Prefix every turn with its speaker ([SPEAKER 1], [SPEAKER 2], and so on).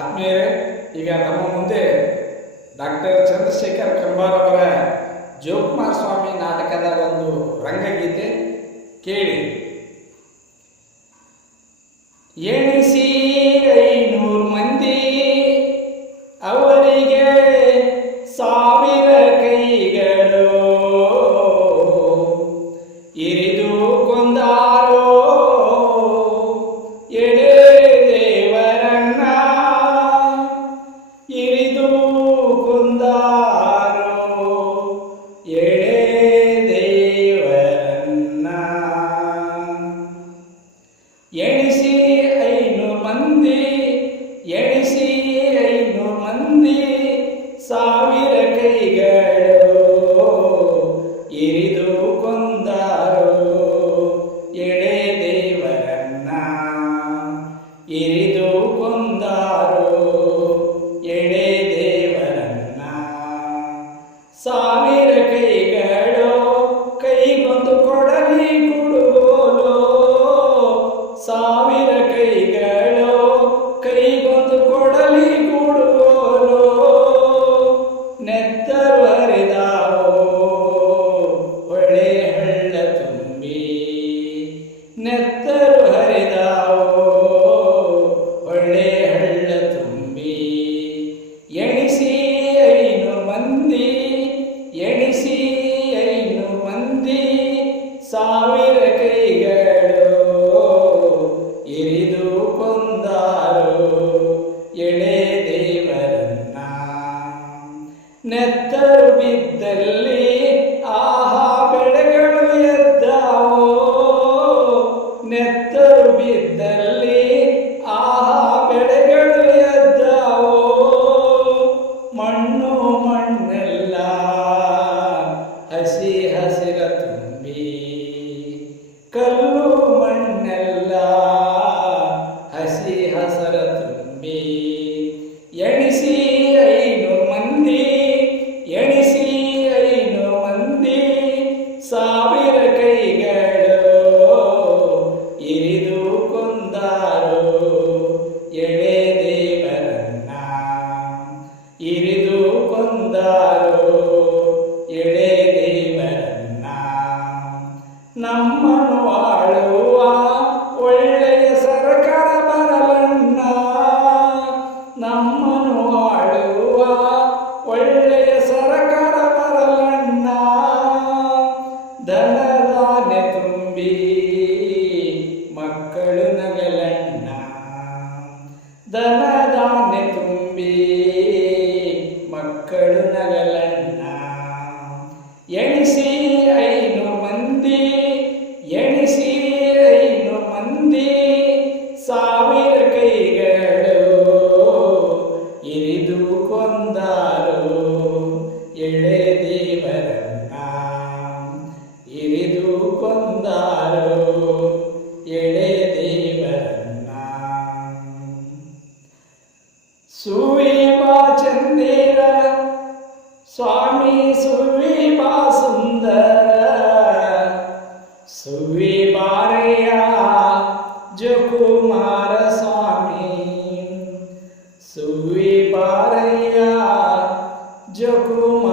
[SPEAKER 1] ಆತ್ಮೀಯರೇ, ಈಗ ನಮ್ಮ ಮುಂದೆ ಡಾಕ್ಟರ್ ಚಂದ್ರಶೇಖರ್ ಕಂಬಾರ್ ಅವರ ಜೋಕುಮಾರ್ ಸ್ವಾಮಿ ನಾಟಕದ ಒಂದು ರಂಗಗೀತೆ ಕೇಳಿ. ಎಣಿಸಿ ಐನೂರು ಮಂದಿ ಅವರಿಗೆ ಸಾವಿರ ಎಣಿಸಿ ಐನೂರು ಮಂದಿ, ಎಣಿಸಿ ಐನೂರು ಮಂದಿ, ಸಾವಿರ ಕೈಗಳು ಇರಿದು ಕೊಂದಾರೋ. ಎಡೆ ದೇವರನ್ನ ಇರಿದು ಕೊಂದಾರೋ. ಎಡೆ ದೇವರನ್ನ ಸಾವಿರ ಸಾವಿರ ಕೈಗಳು ಕೈಗೊಂದು ಕೊಡಲಿ ಕೊಡುಗೋಲು ನೆತ್ತರು ನೆತ್ತರು ಬಿದ್ದಲ್ಲಿ ಆಹಾ ಬೆಳೆಗಳು ಎದ್ದಾವೋ? ನೆತ್ತರು ಬಿದ್ದಲ್ಲಿ ಆಹಾ ಬೆಳೆಗಳು ಎದ್ದಾವೋ? ಮಣ್ಣು ಮಣ್ಣೆಲ್ಲ ಹಸಿ ಹಸಿರ ತುಂಬಿ ಇರಿದು ಕೊಂದಾರು? ಎಳೆ ದೇವರನ್ನ ಇರಿದು ಕೊಂದಾರು? ಎಳೆ i don't ಸುವೀಬಾರೆಯ ಜಕುಮಾರ ಸ್ವಾಮಿ ಸುವೀಬಾರೆಯ ಜಕುಮಾರ ಸ್ವಾಮಿ